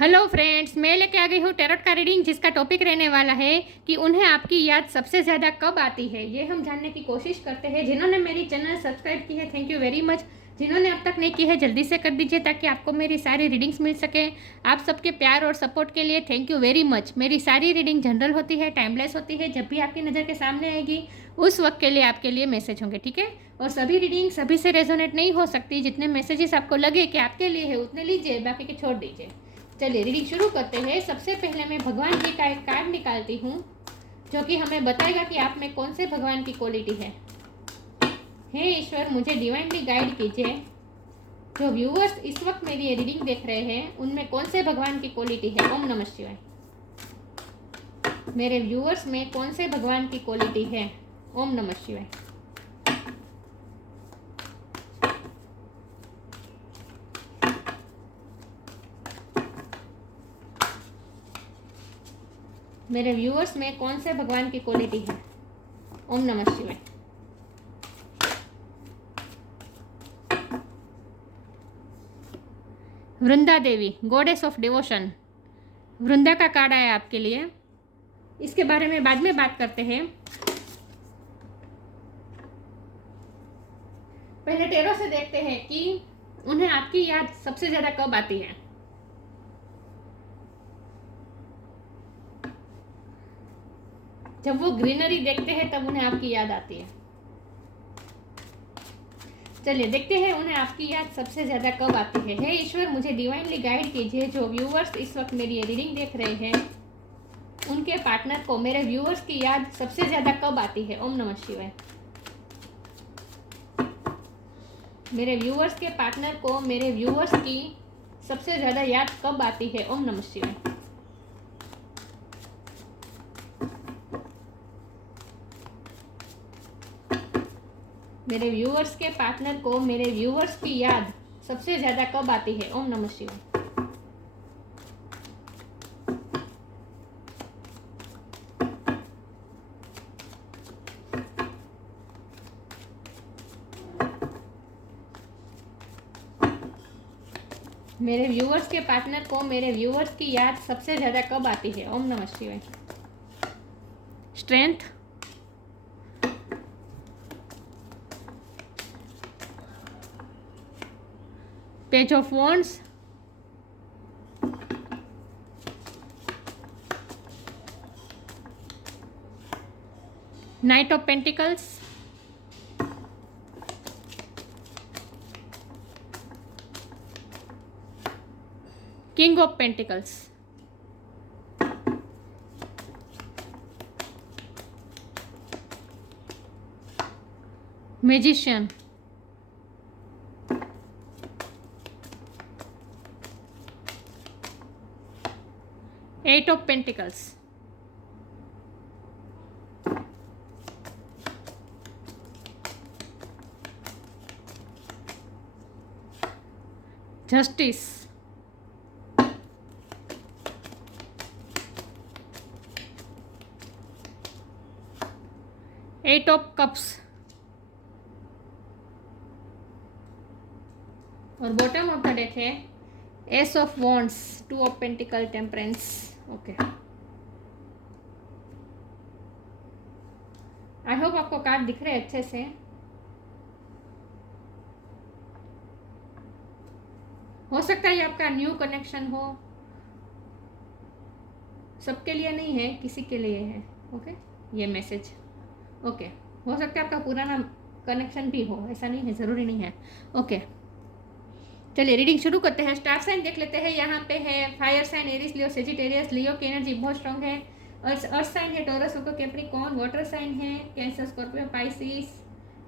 Hello friends, मैं लेके आ गई हूँ टैरोट का रीडिंग, जिसका टॉपिक रहने वाला है कि उन्हें आपकी याद सबसे ज़्यादा कब आती है। ये हम जानने की कोशिश करते हैं। जिन्होंने मेरी चैनल सब्सक्राइब की है, थैंक यू वेरी मच। जिन्होंने अब तक नहीं की है, जल्दी से कर दीजिए ताकि आपको मेरी सारी रीडिंग्स मिल सके। आप सबके प्यार और सपोर्ट के लिए थैंक यू वेरी मच। मेरी सारी रीडिंग जनरल होती है, टाइमलेस होती है। जब भी आपकी नज़र के सामने आएगी उस वक्त के लिए आपके लिए मैसेज होंगे, ठीक है। और सभी रीडिंग सभी से रेजोनेट नहीं हो सकती। जितने मैसेजेस आपको लगे कि आपके लिए है उतने लीजिए, बाकी के छोड़ दीजिए। चलिए रीडिंग शुरू करते हैं। सबसे पहले मैं भगवान जी का एक कार्ड निकालती हूँ जो कि हमें बताएगा कि आप में कौन से भगवान की क्वालिटी है। हे ईश्वर, मुझे डिवाइनली गाइड कीजिए। जो व्यूअर्स इस वक्त मेरी ये रीडिंग देख रहे हैं उनमें कौन से भगवान की क्वालिटी है। ओम नमः शिवाय। मेरे व्यूअर्स में कौन से भगवान की क्वालिटी है। ओम नमः शिवाय। मेरे व्यूअर्स में कौन से भगवान की क्वालिटी है। ओम नमः शिवाय। Vrinda Devi, goddess of devotion. वृंदा का कार्ड आया आपके लिए। इसके बारे में बाद में बात करते हैं। पहले टेरो से देखते हैं कि उन्हें आपकी याद सबसे ज्यादा कब आती है। जब वो ग्रीनरी देखते हैं तब उन्हें आपकी याद आती है। चलिए देखते हैं उन्हें आपकी याद सबसे ज्यादा कब आती है। हे ईश्वर, मुझे डिवाइनली गाइड कीजिए। जो व्यूअर्स इस वक्त मेरी ये रीडिंग देख रहे हैं उनके पार्टनर को मेरे व्यूअर्स की याद सबसे ज्यादा कब आती है। ओम नमः शिवाय। मेरे व्यूअर्स के पार्टनर को मेरे व्यूअर्स की सबसे ज्यादा याद कब आती है। ओम नमः शिवाय। मेरे व्यूअर्स के पार्टनर को मेरे व्यूअर्स की याद सबसे ज्यादा कब आती है। ओम नमः शिवाय। मेरे व्यूअर्स के पार्टनर को मेरे व्यूअर्स की याद सबसे ज्यादा कब आती है। ओम नमः शिवाय। Strength, page of wands, knight of pentacles, king of pentacles, magician, eight of pentacles, justice, eight of cups और बॉटम ऑफ द डेक है ace of wands, two of pentacle, temperance. Okay, I hope आपको card दिख रहे हैं अच्छे से। हो सकता है ये आपका न्यू कनेक्शन हो, सबके लिए नहीं है, किसी के लिए है। ओके, ये मैसेज ओके। हो सकता है आपका पुराना कनेक्शन भी हो, ऐसा नहीं है, ज़रूरी नहीं है। ओके, चलिए रीडिंग शुरू करते हैं। स्टार साइन देख लेते हैं। यहाँ पे है fire sign Aries, Leo, Sagittarius. Leo की एनर्जी बहुत स्ट्रॉन्ग है। अर्थ साइन है टॉरस, कैप्रिकॉर्न। वाटर साइन है Cancer, Scorpio, Pisces.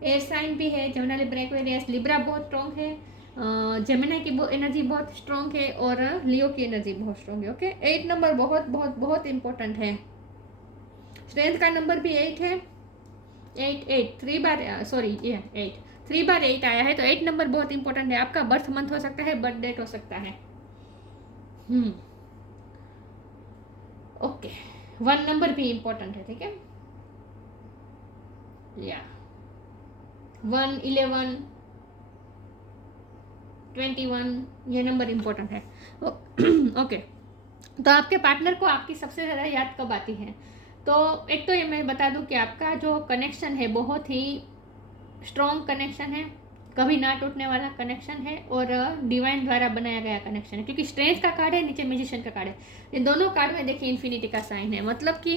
Air sign भी है जेमिनी, ब्रैक्वेरियस। लिब्रा बहुत स्ट्रॉन्ग है। जेमिनी की एनर्जी बहुत स्ट्रॉन्ग है और लियो की एनर्जी बहुत स्ट्रॉन्ग है। ओके, 8 नंबर बहुत बहुत बहुत इंपॉर्टेंट है। स्ट्रेंथ का नंबर भी 8 है। 8 3 बार, सॉरी ये 8 3 बार 8 आया है, तो 8 नंबर बहुत इंपॉर्टेंट है। आपका बर्थ मंथ हो सकता है, बर्थ डेट हो सकता है। ओके, 1 नंबर भी इंपॉर्टेंट है, ठीक है। या 1 11 21 ये नंबर इंपॉर्टेंट है। ओके तो आपके पार्टनर को आपकी सबसे ज़्यादा याद कब आती है? तो एक तो ये मैं बता दूं कि आपका जो कनेक्शन है बहुत ही स्ट्रॉन्ग कनेक्शन है, कभी ना टूटने वाला कनेक्शन है और डिवाइन द्वारा बनाया गया कनेक्शन है, क्योंकि स्ट्रेंथ का कार्ड है, नीचे म्यूजिशियन का कार्ड है। ये दोनों कार्ड में देखिए इन्फिनिटी का साइन है, मतलब कि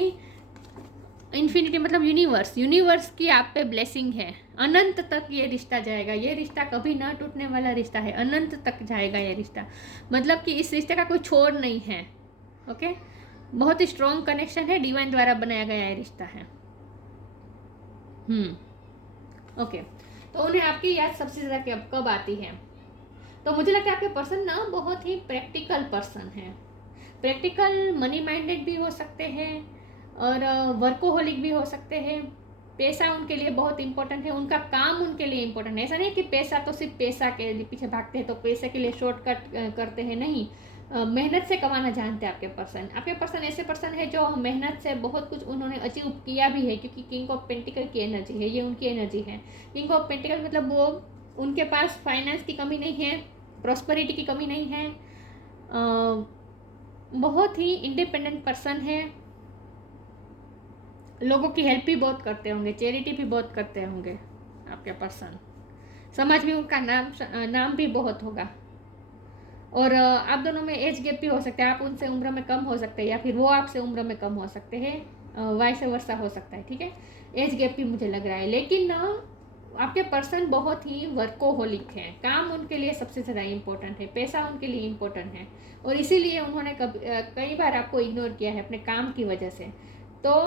इन्फिनिटी मतलब यूनिवर्स, यूनिवर्स की आप पे ब्लेसिंग है। अनंत तक ये रिश्ता जाएगा, ये रिश्ता कभी ना टूटने वाला रिश्ता है, अनंत तक जाएगा ये रिश्ता, मतलब कि इस रिश्ते का कोई छोर नहीं है। ओके, बहुत ही स्ट्रॉन्ग कनेक्शन है, डिवाइन द्वारा बनाया गया ये रिश्ता है। ओके, तो उन्हें आपकी याद सबसे ज़्यादा कब आती है? तो मुझे लगता है आपके पर्सन ना बहुत ही प्रैक्टिकल पर्सन है। प्रैक्टिकल, मनी माइंडेड भी हो सकते हैं और वर्कोहोलिक भी हो सकते हैं। पैसा उनके लिए बहुत इंपॉर्टेंट है, उनका काम उनके लिए इंपॉर्टेंट है। ऐसा नहीं कि पैसा तो सिर्फ पैसा के पीछे भागते हैं, तो पैसे के लिए शॉर्टकट करते हैं, नहीं। मेहनत से कमाना जानते हैं आपके पर्सन। आपके पर्सन ऐसे पर्सन है जो मेहनत से बहुत कुछ उन्होंने अचीव किया भी है, क्योंकि किंग ऑफ पेंटिकल की एनर्जी है, ये उनकी एनर्जी है। किंग ऑफ पेंटिकल मतलब वो, उनके पास फाइनेंस की कमी नहीं है, प्रॉस्पेरिटी की कमी नहीं है, बहुत ही इंडिपेंडेंट पर्सन है, लोगों की हेल्प भी बहुत करते होंगे, चैरिटी भी बहुत करते होंगे आपके पर्सन। समाज में उनका नाम भी बहुत होगा। और आप दोनों में एज गैप भी हो सकता है, आप उनसे उम्र में कम हो सकते हैं या फिर वो आपसे उम्र में कम हो सकते हैं, वाइस वर्सा हो सकता है, ठीक है। एज गैप भी मुझे लग रहा है, लेकिन आपके पर्सन बहुत ही वर्कोहोलिक हैं, काम उनके लिए सबसे ज़्यादा इम्पोर्टेंट है, पैसा उनके लिए इम्पोर्टेंट है, और इसीलिए उन्होंने कई बार आपको इग्नोर किया है अपने काम की वजह से। तो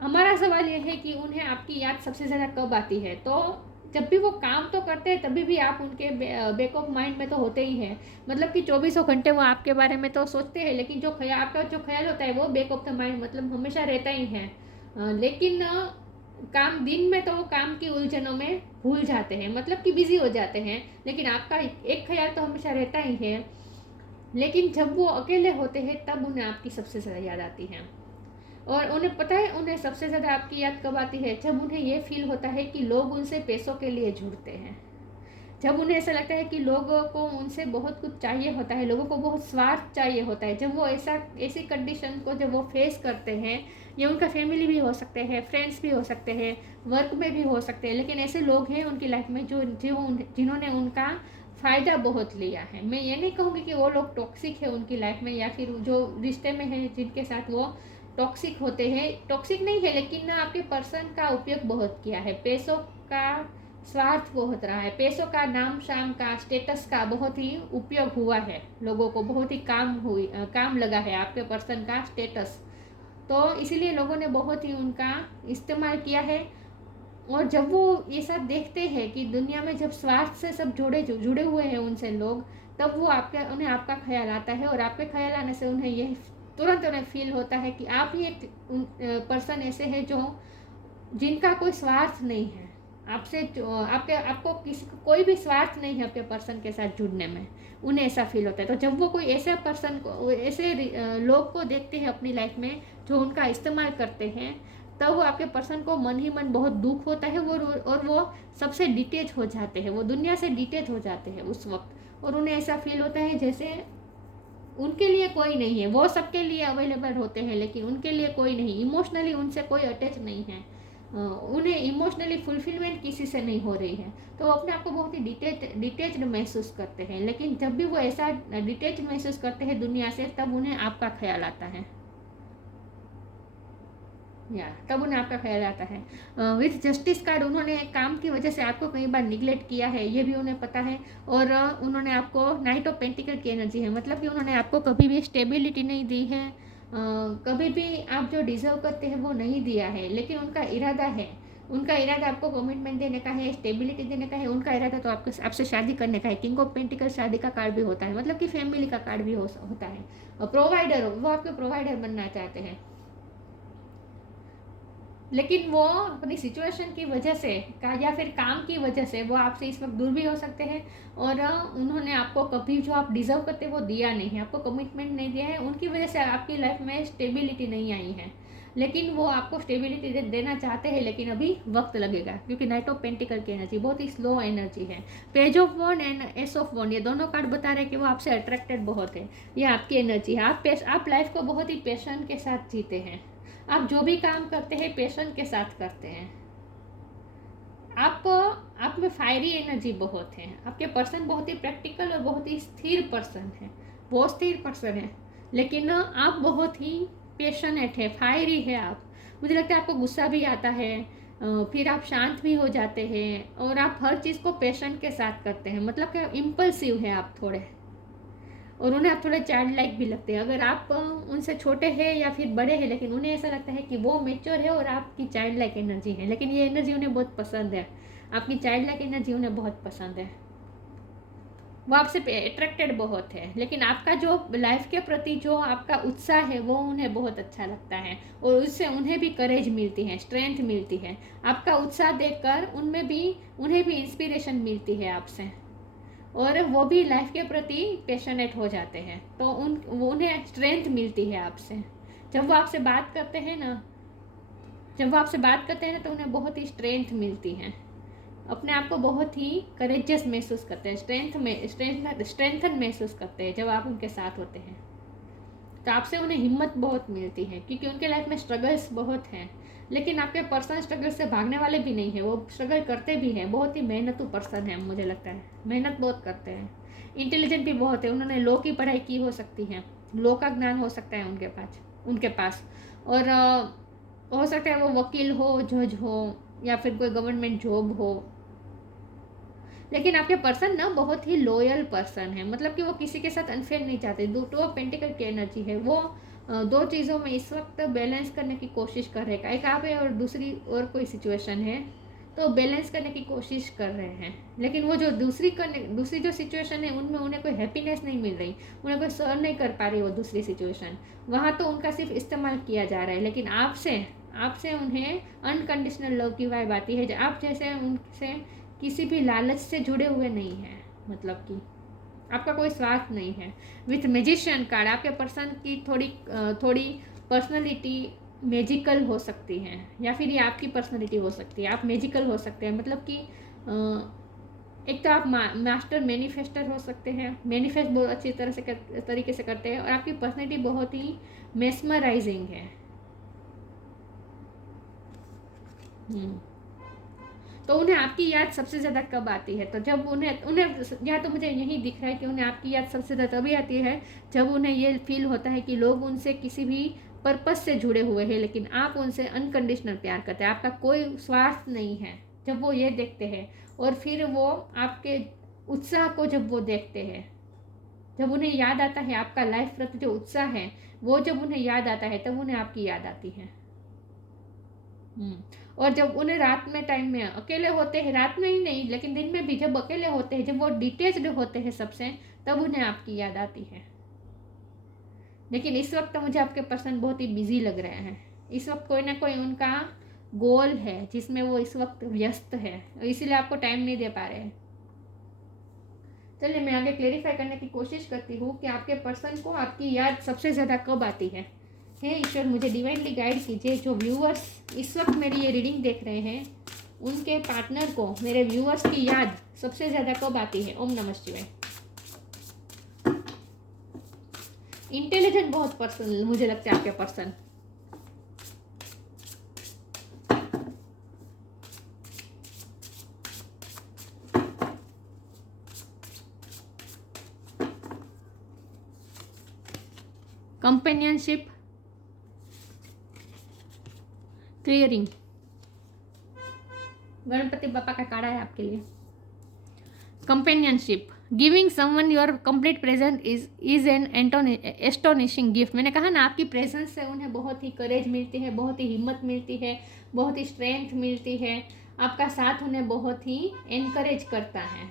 हमारा सवाल यह है कि उन्हें आपकी याद सबसे ज़्यादा कब आती है? तो जब भी वो काम तो करते हैं तभी भी आप उनके बैक ऑफ माइंड में तो होते ही हैं, मतलब कि 24 घंटे वो आपके बारे में तो सोचते हैं, लेकिन जो ख्याल, आपका जो ख्याल होता है वो बैक ऑफ द माइंड मतलब हमेशा रहता ही है। लेकिन काम दिन में तो वो काम की उलझनों में भूल जाते हैं, मतलब कि बिजी हो जाते हैं, लेकिन आपका एक ख्याल तो हमेशा रहता ही है। लेकिन जब वो अकेले होते हैं तब उन्हें आपकी सबसे ज़्यादा याद आती है। और उन्हें पता है उन्हें सबसे ज़्यादा आपकी याद कब आती है? जब उन्हें ये फील होता है कि लोग उनसे पैसों के लिए जुड़ते हैं, जब उन्हें ऐसा लगता है कि लोगों को उनसे बहुत कुछ चाहिए होता है, लोगों को बहुत स्वार्थ चाहिए होता है, जब वो ऐसी कंडीशन को जब वो फेस करते हैं, ये उनका फैमिली भी हो सकते हैं, फ्रेंड्स भी हो सकते हैं, वर्क में भी हो सकते हैं, लेकिन ऐसे लोग हैं उनकी लाइफ में जिन्होंने उनका फ़ायदा बहुत लिया है। मैं ये नहीं कहूँगी कि वो लोग टॉक्सिक है उनकी लाइफ में, या फिर जो रिश्ते में है जिनके साथ वो टॉक्सिक होते हैं, टॉक्सिक नहीं है, लेकिन आपके पर्सन का उपयोग बहुत किया है, पैसों का स्वार्थ बहुत रहा है, पैसों का, नाम शाम का, स्टेटस का बहुत ही उपयोग हुआ है, लोगों को बहुत ही काम लगा है आपके पर्सन का स्टेटस, तो इसीलिए लोगों ने बहुत ही उनका इस्तेमाल किया है। और जब वो ये सब देखते हैं कि दुनिया में जब स्वार्थ से सब जुड़े हुए हैं उनसे लोग, तब वो उन्हें आपका ख्याल आता है, और आपके ख्याल आने से उन्हें ये तुरंत उन्हें फील होता है कि आप ही एक पर्सन ऐसे हैं जो जिनका कोई स्वार्थ नहीं है आपसे, आपको किसी को कोई भी स्वार्थ नहीं है आपके पर्सन के साथ जुड़ने में, उन्हें ऐसा फील होता है। तो जब वो कोई ऐसे पर्सन को, ऐसे लोग को देखते हैं अपनी लाइफ में जो उनका इस्तेमाल करते हैं, तब वो आपके पर्सन को मन ही मन बहुत दुख होता है, और वो सबसे डिटेच हो जाते हैं, वो दुनिया से डिटेच हो जाते हैं उस वक्त, और उन्हें ऐसा फील होता है जैसे उनके लिए कोई नहीं है। वो सबके लिए अवेलेबल होते हैं, लेकिन उनके लिए कोई नहीं, इमोशनली उनसे कोई अटैच नहीं है, उन्हें इमोशनली फुलफिलमेंट किसी से नहीं हो रही है, तो वो अपने आप को बहुत ही डिटेच्ड महसूस करते हैं। लेकिन जब भी वो ऐसा डिटेच महसूस करते हैं दुनिया से, तब उन्हें आपका ख्याल आता है, तब उन्हें आपका ख्याल आता है। विथ जस्टिस कार्ड, उन्होंने काम की वजह से आपको कई बार निगलेक्ट किया है, ये भी उन्हें पता है, और उन्होंने आपको नाइट ऑफ पेंटिकल की एनर्जी है, मतलब कि उन्होंने आपको कभी भी स्टेबिलिटी नहीं दी है, कभी भी आप जो डिजर्व करते हैं वो नहीं दिया है, लेकिन उनका इरादा है, उनका इरादा आपको कमिटमेंट देने का है, स्टेबिलिटी देने का है, उनका इरादा तो आपसे शादी करने का है। किंग ऑफ पेंटिकल शादी का कार्ड भी होता है, मतलब कि फैमिली का कार्ड भी होता है, और प्रोवाइडर, वो आपके प्रोवाइडर बनना चाहते हैं, लेकिन वो अपनी सिचुएशन की वजह से या फिर काम की वजह से वो आपसे इस वक्त दूर भी हो सकते हैं, और उन्होंने आपको कभी जो आप डिज़र्व करते वो दिया नहीं है, आपको कमिटमेंट नहीं दिया है, उनकी वजह से आपकी लाइफ में स्टेबिलिटी नहीं आई है। लेकिन वो आपको स्टेबिलिटी देना चाहते हैं, लेकिन अभी वक्त लगेगा, क्योंकि नाइट ऑफ पेंटिकल की एनर्जी बहुत ही स्लो एनर्जी है। Page of wands and ace of wands, ये दोनों कार्ड बता रहे हैं कि वो आपसे अट्रैक्टेड बहुत है। ये आपकी एनर्जी है। आप लाइफ को बहुत ही पैशन के साथ जीते हैं। आप जो भी काम करते हैं पैशन के साथ करते हैं। आप में फायरी एनर्जी बहुत है। आपके पर्सन बहुत ही प्रैक्टिकल और बहुत ही स्थिर पर्सन है, बहुत स्थिर पर्सन है। लेकिन आप बहुत ही पैशनेट है, फायरी है आप। मुझे लगता है आपको गुस्सा भी आता है, फिर आप शांत भी हो जाते हैं और आप हर चीज़ को पैशन के साथ करते हैं। मतलब कि इम्पल्सिव है आप थोड़े, और उन्हें आप थोड़े चाइल्ड लाइक भी लगते हैं। अगर आप उनसे छोटे हैं या फिर बड़े हैं, लेकिन उन्हें ऐसा लगता है कि वो मेच्योर है और आपकी चाइल्ड लाइक एनर्जी है, लेकिन ये एनर्जी उन्हें बहुत पसंद है। आपकी चाइल्ड लाइक एनर्जी उन्हें बहुत पसंद है। वो आपसे अट्रैक्टेड बहुत है, लेकिन आपका जो लाइफ के प्रति जो आपका उत्साह है वो उन्हें बहुत अच्छा लगता है, और उससे उन्हें भी करेज मिलती है, स्ट्रेंथ मिलती है। आपका उत्साह देखकर उन्हें भी इंस्पिरेशन मिलती है आपसे, और वो भी लाइफ के प्रति पैशनेट हो जाते हैं। तो उन्हें स्ट्रेंथ मिलती है आपसे। जब वो आपसे बात करते हैं ना तो उन्हें बहुत ही स्ट्रेंथ मिलती है। अपने आप को बहुत ही करेजियस महसूस करते हैं, स्ट्रेंथन महसूस करते हैं जब आप उनके साथ होते हैं। तो आपसे उन्हें हिम्मत बहुत मिलती है, क्योंकि उनके लाइफ में स्ट्रगल्स बहुत हैं। लेकिन आपके पर्सनल स्ट्रगल से भागने वाले भी नहीं है, वो स्ट्रगल करते भी हैं। बहुत ही मेहनतू पर्सन है, मुझे लगता है मेहनत बहुत करते हैं। इंटेलिजेंट भी बहुत है, उन्होंने लॉ की पढ़ाई की हो सकती है, लॉ का ज्ञान हो सकता है उनके पास। और हो सकता है वो वकील हो, जज हो, या फिर कोई गवर्नमेंट जॉब हो। लेकिन आपके पर्सन ना बहुत ही लॉयल पर्सन है, मतलब कि वो किसी के साथ अनफेयर नहीं चाहते। टू ऑफ पेंटिकल की एनर्जी है। वो दो चीज़ों में इस वक्त बैलेंस करने की कोशिश कर रहे हैं। एक आप है और दूसरी और कोई सिचुएशन है, तो बैलेंस करने की कोशिश कर रहे हैं। लेकिन वो जो दूसरी जो सिचुएशन है उनमें उन्हें कोई हैप्पीनेस नहीं मिल रही, उन्हें कोई सहन नहीं कर पा रही वो दूसरी सिचुएशन। वहाँ तो उनका सिर्फ इस्तेमाल किया जा रहा है। लेकिन आपसे उन्हें अनकंडीशनल लव की वाइब आती है। आप जैसे उनसे किसी भी लालच से जुड़े हुए नहीं हैं, मतलब कि आपका कोई स्वार्थ नहीं है। विथ मैजिशियन कार्ड, आपके पर्सन की थोड़ी पर्सनैलिटी मैजिकल हो सकती है, या फिर ये आपकी पर्सनैलिटी हो सकती है। आप मैजिकल हो सकते हैं, मतलब कि एक तो आप मास्टर मैनिफेस्टर हो सकते हैं, मैनिफेस्ट बहुत अच्छी तरीके से करते हैं, और आपकी पर्सनैलिटी बहुत ही मेस्मराइजिंग है। तो उन्हें आपकी याद सबसे ज़्यादा कब आती है? तो जब उन्हें या तो मुझे यही दिख रहा है कि उन्हें आपकी याद सबसे ज़्यादा तभी आती है जब उन्हें ये फील होता है कि लोग उनसे किसी भी पर्पस से जुड़े हुए हैं, लेकिन आप उनसे अनकंडीशनल प्यार करते हैं, आपका कोई स्वार्थ नहीं है। जब वो ये देखते हैं, और फिर वो आपके उत्साह को जब वो देखते हैं, जब उन्हें याद आता है आपका लाइफ प्रति जो उत्साह है, वो जब उन्हें याद आता है तब उन्हें आपकी याद आती है। और जब उन्हें रात में टाइम में अकेले होते हैं, रात में ही नहीं लेकिन दिन में भी जब अकेले होते हैं, जब वो डिटेच्ड होते हैं सबसे, तब उन्हें आपकी याद आती है। लेकिन इस वक्त मुझे आपके पर्सन बहुत ही बिजी लग रहे हैं। इस वक्त कोई ना कोई उनका गोल है जिसमें वो इस वक्त व्यस्त है, इसीलिए आपको टाइम नहीं दे पा रहे हैं। चलिए मैं आगे क्लेरिफाई करने की कोशिश करती हूँ कि आपके पर्सन को आपकी याद सबसे ज़्यादा कब आती है। हे ईश्वर, मुझे डिवाइनली गाइड कीजिए। जो व्यूअर्स इस वक्त मेरी ये रीडिंग देख रहे हैं, उनके पार्टनर को, मेरे व्यूअर्स की याद सबसे ज़्यादा कब आती है? ओम नमः शिवाय। इंटेलिजेंट बहुत पर्सन मुझे लगता है आपके पर्सन। कंपेनियनशिप, क्लियरिंग, गणपति बापा का कार्ड है आपके लिए। Companionship, giving someone your complete presence is an astonishing gift. मैंने कहा ना, आपकी प्रेजेंस से उन्हें बहुत ही करेज मिलती है, बहुत ही हिम्मत मिलती है, बहुत ही स्ट्रेंथ मिलती है। आपका साथ उन्हें बहुत ही एनकरेज करता है,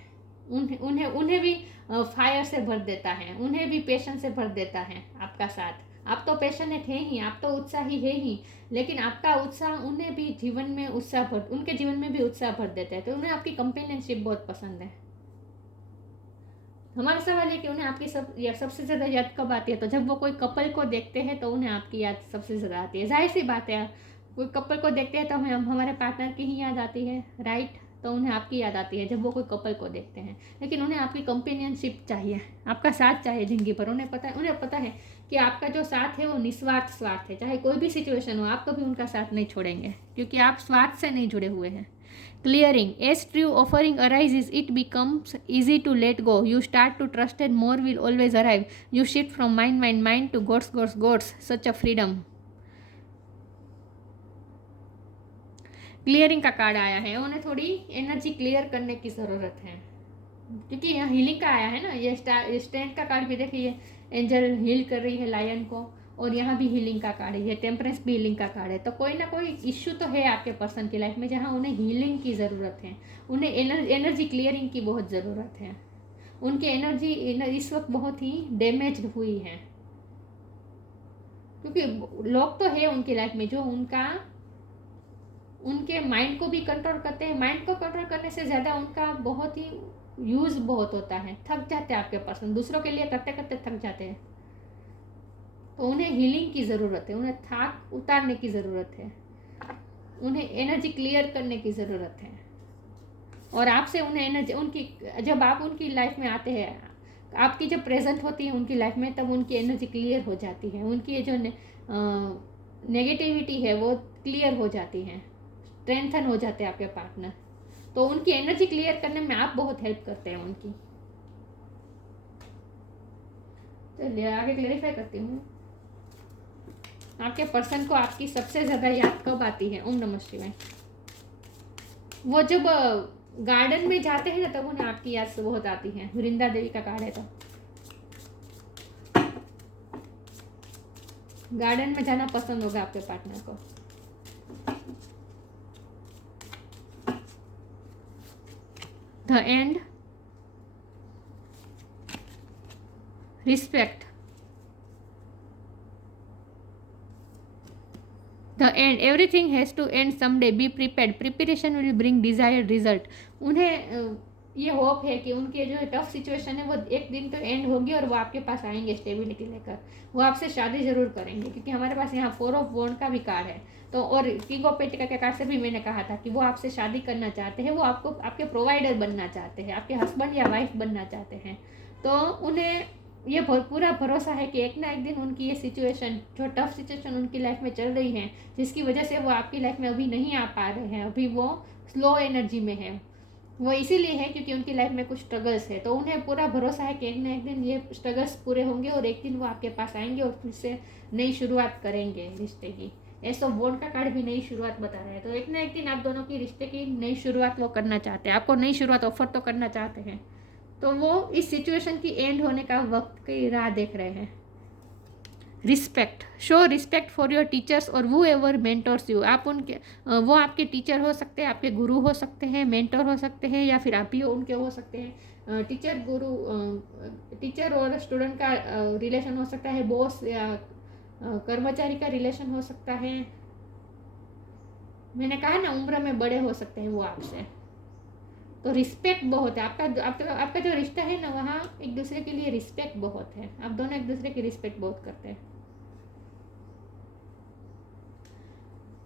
उन्हें भी फायर से भर देता है, उन्हें भी पैशन से भर देता है आपका साथ। आप तो पैशनेट है ही, आप तो उत्साही है ही, लेकिन आपका उत्साह उन्हें भी उनके जीवन में भी उत्साह भर देता है। तो उन्हें आपकी कंपेनियनशिप बहुत पसंद है। हमारा सवाल है कि उन्हें आपकी सबसे ज़्यादा याद कब आती है। तो जब वो कोई कपल को देखते हैं तो उन्हें आपकी याद सबसे ज़्यादा आती है। जाहिर सी बात है, कोई कपल को देखते हैं तो हमें हमारे पार्टनर की ही याद आती है, राइट। तो उन्हें आपकी याद आती है जब वो कोई कपल को देखते हैं। लेकिन उन्हें आपकी कंपेनियनशिप चाहिए, आपका साथ चाहिए ज़िंदगी भर। उन्हें पता है कि आपका जो साथ है वो निस्वार्थ स्वार्थ है। चाहे कोई भी सिचुएशन हो, आप कभी उनका साथ नहीं छोड़ेंगे, क्योंकि आप स्वार्थ से नहीं जुड़े हुए हैं। Clearing. As true offering arises, it becomes easy to let go. You start to trust and more will always arrive. You shift from mind to gods. Such a freedom. Clearing का कार्ड आया है, उन्हें थोड़ी energy clear करने की ज़रूरत है, क्योंकि यहाँ हीलिंग का आया है ना। ये स्ट्रेंथ का कार्ड भी देखिए, एंजल हील कर रही है लायन को, और यहाँ भी हीलिंग का कार्ड है, ये टेम्परेंस भी हीलिंग का कार्ड है। तो कोई ना कोई इश्यू तो है आपके पर्सन की लाइफ में जहाँ उन्हें हीलिंग की ज़रूरत है, उन्हें एनर्जी क्लियरिंग की बहुत ज़रूरत है। उनकी एनर्जी इस वक्त बहुत ही डैमेज हुई है, क्योंकि लोग तो है उनकी लाइफ में जो उनके माइंड को भी कंट्रोल करते हैं। माइंड को कंट्रोल करने से ज़्यादा उनका बहुत ही यूज़ बहुत होता है, थक जाते हैं आपके पर्सन, दूसरों के लिए करते करते थक जाते हैं। तो उन्हें हीलिंग की ज़रूरत है, उन्हें थक उतारने की ज़रूरत है, उन्हें एनर्जी क्लियर करने की ज़रूरत है। और आपसे उन्हें एनर्जी, उनकी जब आप उनकी लाइफ में आते हैं, आपकी जब प्रेजेंट होती है उनकी लाइफ में, तब उनकी एनर्जी क्लियर हो जाती है। उनकी जो नेगेटिविटी है वो क्लियर हो जाती है, स्ट्रेंथन हो जाते हैं आपके पार्टनर। तो उनकी एनर्जी क्लियर करने में आप बहुत हेल्प करते हैं उनकी। चलिए आगे क्लेरिफाई करती हूँ। आपके पर्सन को आपकी सबसे ज़्यादा याद कब आती है? ओम नमः शिवाय। वो जब गार्डन में जाते हैं ना, तब उन्हें आपकी याद से बहुत आती है। वृंदा देवी का कार्ड है, तो गार्डन में जाना पसंद होगा आपके पार्टनर को। The end, respect, the end, everything has to end someday, be prepared, preparation will bring desired result. उन्हें ये होप है कि उनके जो टफ सिचुएशन है वो एक दिन तो एंड होगी और वो आपके पास आएंगे स्टेबिलिटी लेकर। वो आपसे शादी जरूर करेंगे, क्योंकि हमारे पास यहाँ 4 ऑफ वॉन्ड का भी कार्ड है। तो और किंग ऑफ पेंटिकल के कार्ड से भी मैंने कहा था कि वो आपसे शादी करना चाहते हैं, वो आपको आपके प्रोवाइडर बनना चाहते हैं, आपके हस्बैंड या वाइफ बनना चाहते हैं। तो उन्हें ये पूरा भरोसा है कि एक ना एक दिन उनकी ये सिचुएशन, जो टफ सिचुएशन उनकी लाइफ में चल रही है, जिसकी वजह से वो आपकी लाइफ में अभी नहीं आ पा रहे हैं, अभी वो स्लो एनर्जी में है, वो इसीलिए है क्योंकि उनकी लाइफ में कुछ स्ट्रगल्स है। तो उन्हें पूरा भरोसा है कि एक ना एक दिन ये स्ट्रगल्स पूरे होंगे और एक दिन वो आपके पास आएंगे और फिर से नई शुरुआत करेंगे रिश्ते की। ऐसा वॉन्ड का कार्ड भी नई शुरुआत बता रहा है। तो एक ना एक दिन आप दोनों की रिश्ते की नई शुरुआत वो करना चाहते हैं, आपको नई शुरुआत ऑफर तो करना चाहते हैं। तो वो इस सिचुएशन की एंड होने का वक्त की राह देख रहे हैं। Respect, show respect for your teachers और वो एवर मेंटर्स यू। आप उनके, वो आपके टीचर हो सकते हैं, आपके गुरु हो सकते हैं, मेंटर हो सकते हैं, या फिर आप ही उनके हो सकते हैं। टीचर गुरु, टीचर और स्टूडेंट का रिलेशन हो सकता है, बॉस या कर्मचारी का रिलेशन हो सकता है। मैंने कहा ना, उम्र में बड़े हो सकते हैं वो आपसे। तो रिस्पेक्ट बहुत है आपका जो रिश्ता है ना, वहाँ एक दूसरे के लिए रिस्पेक्ट बहुत है। आप दोनों एक दूसरे की रिस्पेक्ट बहुत करते हैं।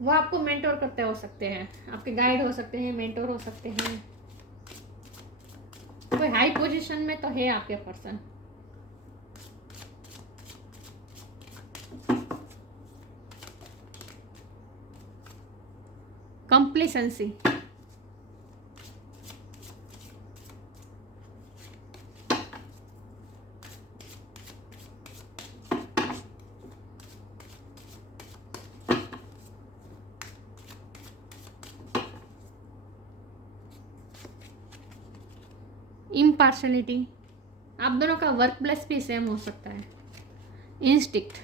वो आपको मेंटोर करते हो सकते हैं, आपके गाइड हो सकते हैं, मेंटोर हो सकते हैं। कोई हाई पोजीशन में तो है आपके पर्सन। कंप्लेसेंसी, इम्पार्शलिटी, आप दोनों का वर्क प्लेस भी सेम हो सकता है। इंस्टिक्ट,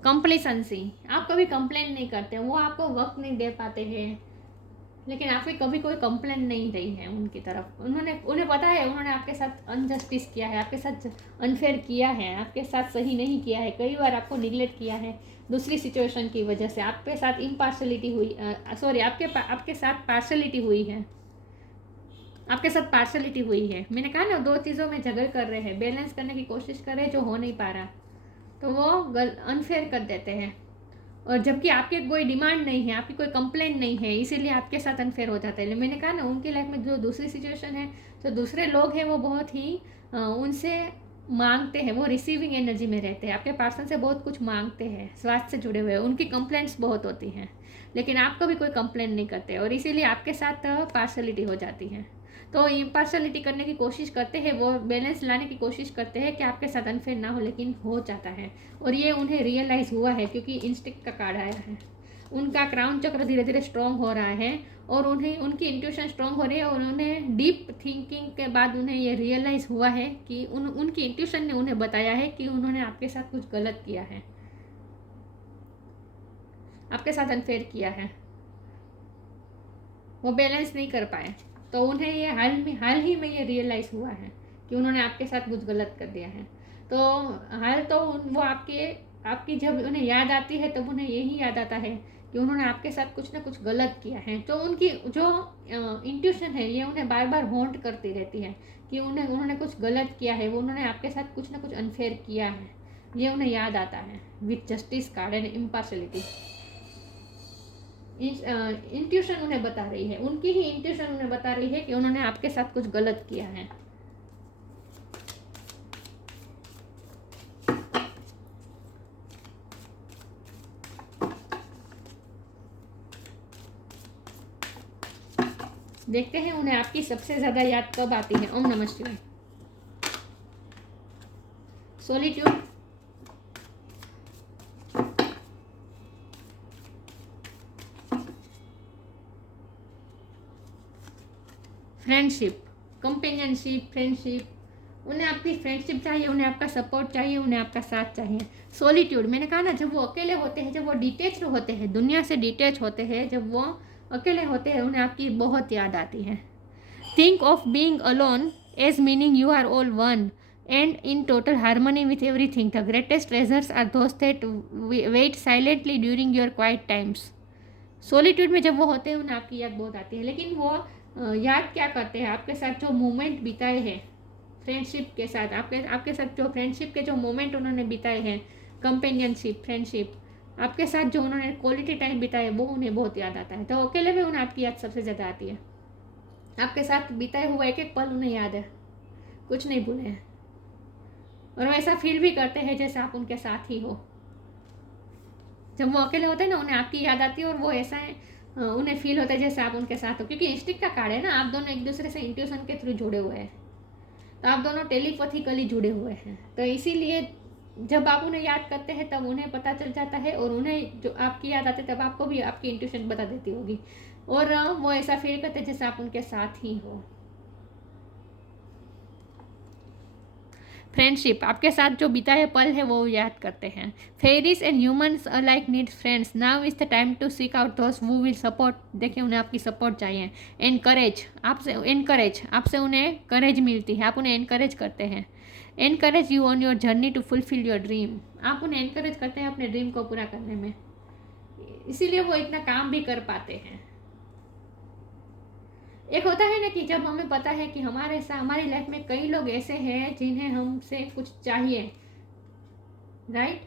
कंप्लेसेंसी, आप कभी कंप्लेन नहीं करते, वो आपको वक्त नहीं दे पाते हैं, लेकिन आपकी कभी कोई कंप्लेन नहीं रही है उनकी तरफ। उन्हें पता है उन्होंने आपके साथ अनजस्टिस किया है, आपके साथ अनफेयर किया है, आपके साथ सही नहीं किया है, कई बार आपको निगलेक्ट किया है दूसरी सिचुएशन की वजह से। आपके साथ इम्पार्शलिटी हुई, सॉरी आपके साथ पार्शलिटी हुई है। आपके साथ पार्शलिटी हुई है। मैंने कहा ना, दो चीज़ों में झगड़ कर रहे हैं, बैलेंस करने की कोशिश कर रहे हैं जो हो नहीं पा रहा, तो वो अनफेयर कर देते हैं। और जबकि आपके कोई डिमांड नहीं है, आपकी कोई कंप्लेंट नहीं है, इसीलिए आपके साथ अनफेयर हो जाता है। मैंने कहा ना, उनकी लाइफ में जो दूसरी सिचुएशन है, जो दूसरे लोग हैं, वो बहुत ही उनसे मांगते हैं, वो रिसीविंग एनर्जी में रहते हैं, आपके पर्सन से बहुत कुछ मांगते हैं, स्वास्थ्य से जुड़े हुए, उनकी कंप्लेंट्स बहुत होती हैं, लेकिन आप कभी कोई कंप्लेंट नहीं करते, और इसीलिए आपके साथ पार्शलिटी हो जाती है। तो इम्पार्शलिटी करने की कोशिश करते हैं, वो बैलेंस लाने की कोशिश करते हैं कि आपके साथ अनफेयर ना हो, लेकिन हो जाता है। और ये उन्हें रियलाइज़ हुआ है, क्योंकि इंस्टिंक्ट का कार्ड आया है। उनका क्राउन चक्र धीरे धीरे स्ट्रॉन्ग हो रहा है, और उन्हें उनकी इंट्यूशन स्ट्रॉन्ग हो रही है, और उन्हें डीप थिंकिंग के बाद उन्हें ये रियलाइज़ हुआ है कि उनकी इंट्यूशन ने उन्हें बताया है कि उन्होंने आपके साथ कुछ गलत किया है, आपके साथ अनफेयर किया है, वो बैलेंस नहीं कर पाए। तो उन्हें ये हाल ही में ये रियलाइज़ हुआ है कि उन्होंने आपके साथ कुछ गलत कर दिया है। तो वो आपकी जब उन्हें याद आती है, तब उन्हें यही याद आता है कि उन्होंने आपके साथ कुछ ना कुछ गलत किया है। तो उनकी जो इंट्यूशन है, ये उन्हें बार बार हॉन्ट करती रहती है कि उन्होंने कुछ गलत किया है, वो उन्होंने आपके साथ कुछ ना कुछ अनफेयर किया है, ये उन्हें याद आता है। With justice card and impartiality, intuition उन्हें बता रही है, उनकी ही इंट्यूशन उन्हें बता रही है कि उन्होंने आपके साथ कुछ गलत किया है। देखते हैं उन्हें आपकी सबसे ज्यादा याद कब आती है। ओम नमः शिवाय। सॉलिट्यूड, फ्रेंडशिप, कंपेनियनशिप, फ्रेंडशिप, उन्हें आपकी फ्रेंडशिप चाहिए, उन्हें आपका सपोर्ट चाहिए, उन्हें आपका साथ चाहिए। सॉलिट्यूड, मैंने कहा ना, जब वो अकेले होते हैं, जब वो डिटेच होते हैं, दुनिया से डिटेच होते हैं, जब वो अकेले होते हैं, उन्हें आपकी बहुत याद आती है। Think of being alone as meaning you are all one and in total harmony with everything. The greatest treasures are those that wait silently during your quiet times. Solitude में जब वो होते हैं, उन्हें आपकी याद बहुत आती है, लेकिन वो याद क्या करते हैं, आपके साथ जो मोमेंट बिताए हैं फ्रेंडशिप के साथ, आपके साथ जो फ्रेंडशिप के जो मोमेंट उन्होंने बिताए हैं, कंपेनियनशिप, फ्रेंडशिप, आपके साथ जो उन्होंने क्वालिटी टाइम बिताए, वो उन्हें बहुत याद आता है। तो अकेले में उन्हें आपकी याद सबसे ज़्यादा आती है। आपके साथ बिताए हुआ एक एक पल उन्हें याद है, कुछ नहीं भूले हैं, और वो ऐसा फील भी करते हैं जैसे आप उनके साथ ही हो। जब वो अकेले होते हैं ना, उन्हें आपकी याद आती है, और वो ऐसा है, उन्हें फील होता है जैसे आप उनके साथ हो, क्योंकि इंस्टिंक्ट का कार्ड है ना, आप दोनों एक दूसरे से इंट्यूशन के थ्रू जुड़े हुए हैं, तो आप दोनों टेलीपैथिकली जुड़े हुए हैं। तो इसीलिए जब आप उन्हें याद करते हैं, तब उन्हें पता चल जाता है, और उन्हें जो आपकी याद आती है, तब आपको भी आपकी इंट्यूशन बता देती होगी, और वो ऐसा फील करते हैं जैसे आप उनके साथ ही हो। फ्रेंडशिप, आपके साथ जो बिताए पल है, वो याद करते हैं। Fairies and humans alike need friends, now is the time to seek out those who will support. देखिए, उन्हें आपकी सपोर्ट चाहिए। एनकरेज, आपसे उन्हें करेज मिलती है, आप उन्हें एनकरेज करते हैं। Encourage you on your journey to fulfil your dream, आप उन्हें एनकरेज करते हैं अपने ड्रीम को पूरा करने में, इसीलिए वो इतना काम भी कर पाते हैं। एक होता है ना कि जब हमें पता है कि हमारी लाइफ में कई लोग ऐसे हैं जिन्हें हमसे कुछ चाहिए, राइट,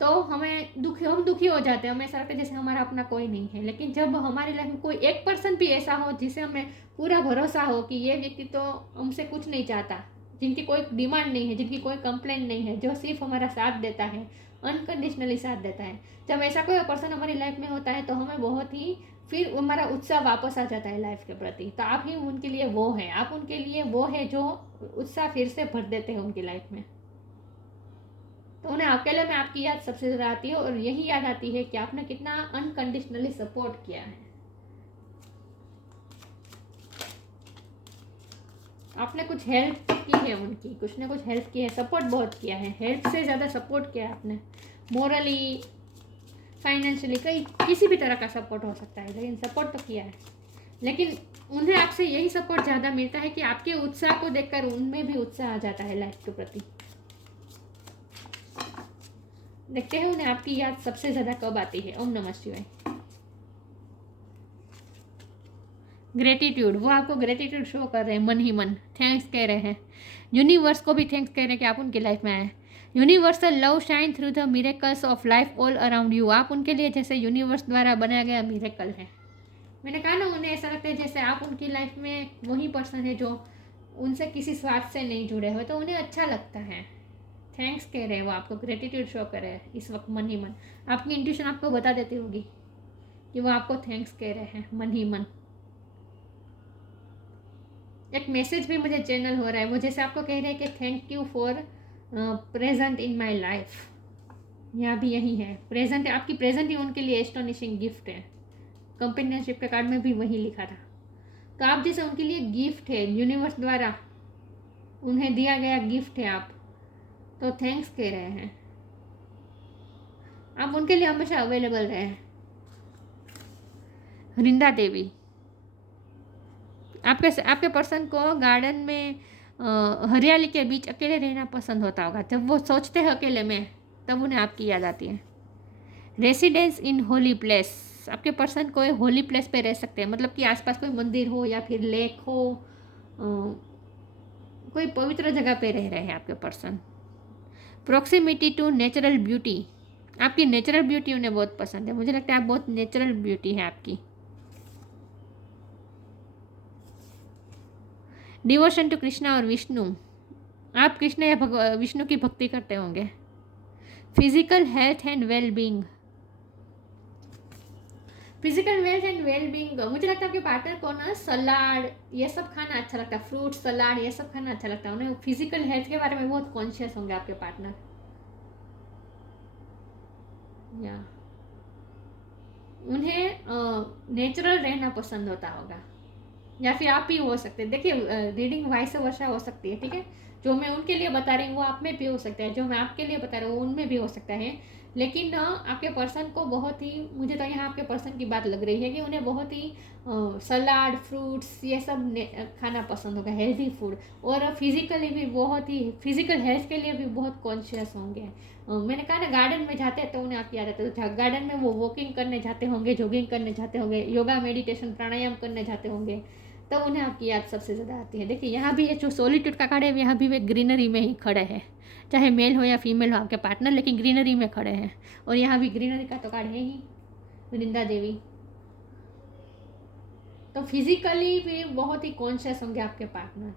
तो हम दुखी हो जाते हैं, हमें ऐसा लगता है जैसे हमारा अपना कोई नहीं है। लेकिन जब हमारी लाइफ में कोई एक पर्सन भी ऐसा हो जिसे हमें पूरा भरोसा हो कि ये व्यक्ति तो हमसे कुछ नहीं चाहता, जिनकी कोई डिमांड नहीं है, जिनकी कोई कंप्लेंट नहीं है, जो सिर्फ हमारा साथ देता है, अनकंडीशनली साथ देता है, जब ऐसा कोई पर्सन हमारी लाइफ में होता है, तो हमें बहुत ही फिर हमारा उत्साह वापस आ जाता है लाइफ के प्रति। तो आप ही उनके लिए वो हैं, आप उनके लिए वो है जो उत्साह फिर से भर देते हैं उनकी लाइफ में। तो उन्हें अकेले में आपकी याद सबसे ज़्यादा आती है, और यही याद आती है कि आपने कितना अनकंडीशनली सपोर्ट किया है, आपने कुछ हेल्प की है उनकी, कुछ ना कुछ हेल्प की है, सपोर्ट बहुत किया है, हेल्प से ज़्यादा सपोर्ट किया है आपने। मोरली, फाइनेंशियली, किसी भी तरह का सपोर्ट हो सकता है, लेकिन सपोर्ट तो किया है। लेकिन उन्हें आपसे यही सपोर्ट ज़्यादा मिलता है कि आपके उत्साह को देखकर उनमें भी उत्साह आ जाता है लाइफ के प्रति। देखते हैं उन्हें आपकी याद सबसे ज़्यादा कब आती है। ओम नमः शिवाय। ग्रेटिट्यूड, वो आपको ग्रेटिट्यूड शो कर रहे हैं, मन ही मन थैंक्स कह रहे हैं। यूनिवर्स को भी थैंक्स कह रहे हैं कि आप उनकी लाइफ में आए। Universal love shine through the miracles of life all around you, आप उनके लिए जैसे यूनिवर्स द्वारा बनाया गया मिरेकल है। मैंने कहा ना, उन्हें ऐसा लगता है जैसे आप उनकी लाइफ में वही पर्सन है जो उनसे किसी स्वार्थ से नहीं जुड़े हुए, तो उन्हें अच्छा लगता है। थैंक्स कह रहे हैं, वो आपको ग्रेटिट्यूड शो कर रहे हैं इस वक्त मन ही मन। आपकी इंट्यूशन आपको बता देती होगी कि वो आपको थैंक्स कह रहे हैं मन ही मन। एक मैसेज भी मुझे चैनल हो रहा है, वो जैसे आपको कह रहे हैं कि thank you for present in my life. यहाँ भी यही है, प्रेजेंट, आपकी प्रेजेंट ही उनके लिए एस्टोनिशिंग गिफ्ट है। कंपेनियनशिप के कार्ड में भी वही लिखा था। तो आप जैसे उनके लिए गिफ्ट है, यूनिवर्स द्वारा उन्हें दिया गया गिफ्ट है आप, तो थैंक्स कह रहे हैं। आप उनके लिए हमेशा अवेलेबल रहे। रिंदा देवी, आपके पर्सन को गार्डन में हरियाली के बीच अकेले रहना पसंद होता होगा। जब वो सोचते हैं अकेले में, तब उन्हें आपकी याद आती है। रेसिडेंस इन होली प्लेस, आपके पर्सन कोई होली प्लेस पे रह सकते हैं, मतलब कि आसपास कोई मंदिर हो या फिर लेक हो, कोई पवित्र जगह पे रह रहे हैं आपके person. Proximity to natural beauty, आपकी नेचुरल ब्यूटी उन्हें बहुत पसंद है। मुझे लगता है आप बहुत नेचुरल ब्यूटी है आपकी। डिवोशन टू कृष्णा और विष्णु, आप कृष्ण या विष्णु की भक्ति करते होंगे। Physical health and well being, physical wealth and well being, मुझे लगता है आपके पार्टनर को ना सलाड ये सब खाना अच्छा लगता है, फ्रूट सलाड ये सब खाना अच्छा लगता है उन्हें। फिजिकल हेल्थ के बारे में बहुत कॉन्शियस होंगे आपके पार्टनर। या उन्हें नेचुरल रहना पसंद होता होगा, या फिर आप ही हो सकते हैं। देखिए रीडिंग वाइस वर्षा हो सकती है, ठीक है। जो मैं उनके लिए बता रही हूँ वो आप में भी हो सकता है, जो मैं आपके लिए बता रही हूँ उनमें भी हो सकता है। लेकिन आपके पर्सन को बहुत ही, मुझे तो यहाँ आपके पर्सन की बात लग रही है कि उन्हें बहुत ही सलाद फ्रूट्स ये सब खाना पसंद होगा, हेल्दी फूड। और फिजिकली भी बहुत ही, फिजिकल हेल्थ के लिए भी बहुत कॉन्शियस होंगे। मैंने कहा ना, गार्डन में जाते हैं तो उन्हें आपकी याद आती है। तो गार्डन में वो वॉकिंग करने जाते होंगे, जॉगिंग करने जाते होंगे, योगा मेडिटेशन प्राणायाम करने जाते होंगे, तो उन्हें आपकी याद सबसे ज़्यादा आती है। देखिए यहाँ भी ये जो सॉलिट्यूड का कार्ड है, यहाँ भी वे ग्रीनरी में ही खड़े हैं, चाहे मेल हो या फीमेल हो आपके पार्टनर, लेकिन ग्रीनरी में खड़े हैं। और यहाँ भी ग्रीनरी का तो कार्ड है ही, वृंदा देवी। तो फिजिकली भी बहुत ही कॉन्शियस होंगे आपके पार्टनर।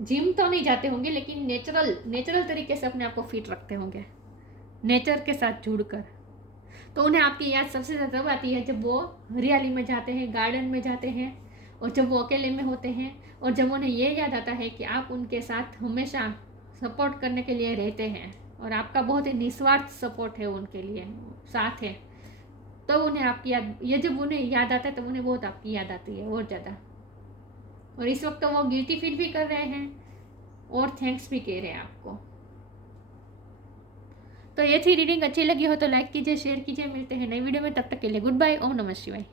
जिम तो नहीं जाते होंगे, लेकिन नेचुरल तरीके से अपने आप को फिट रखते होंगे, नेचर के साथ जुड़कर। तो उन्हें आपकी याद सबसे ज़्यादा तब आती है जब वो हरियाली में जाते हैं, गार्डन में जाते हैं, और जब वो अकेले में होते हैं, और जब उन्हें ये याद आता है कि आप उनके साथ हमेशा सपोर्ट करने के लिए रहते हैं, और आपका बहुत ही निस्वार्थ सपोर्ट है उनके लिए, साथ है। तो उन्हें आपकी याद, ये जब उन्हें याद आता है तो उन्हें बहुत आपकी याद आती है और ज़्यादा। और इस वक्त तो वो गिल्टी फील भी कर रहे हैं और थैंक्स भी कह रहे हैं आपको। तो ये थी रीडिंग। अच्छी लगी हो तो लाइक कीजिए, शेयर कीजिए। मिलते हैं नई वीडियो में, तब तक के लिए गुड बाय। ओम नमः शिवाय।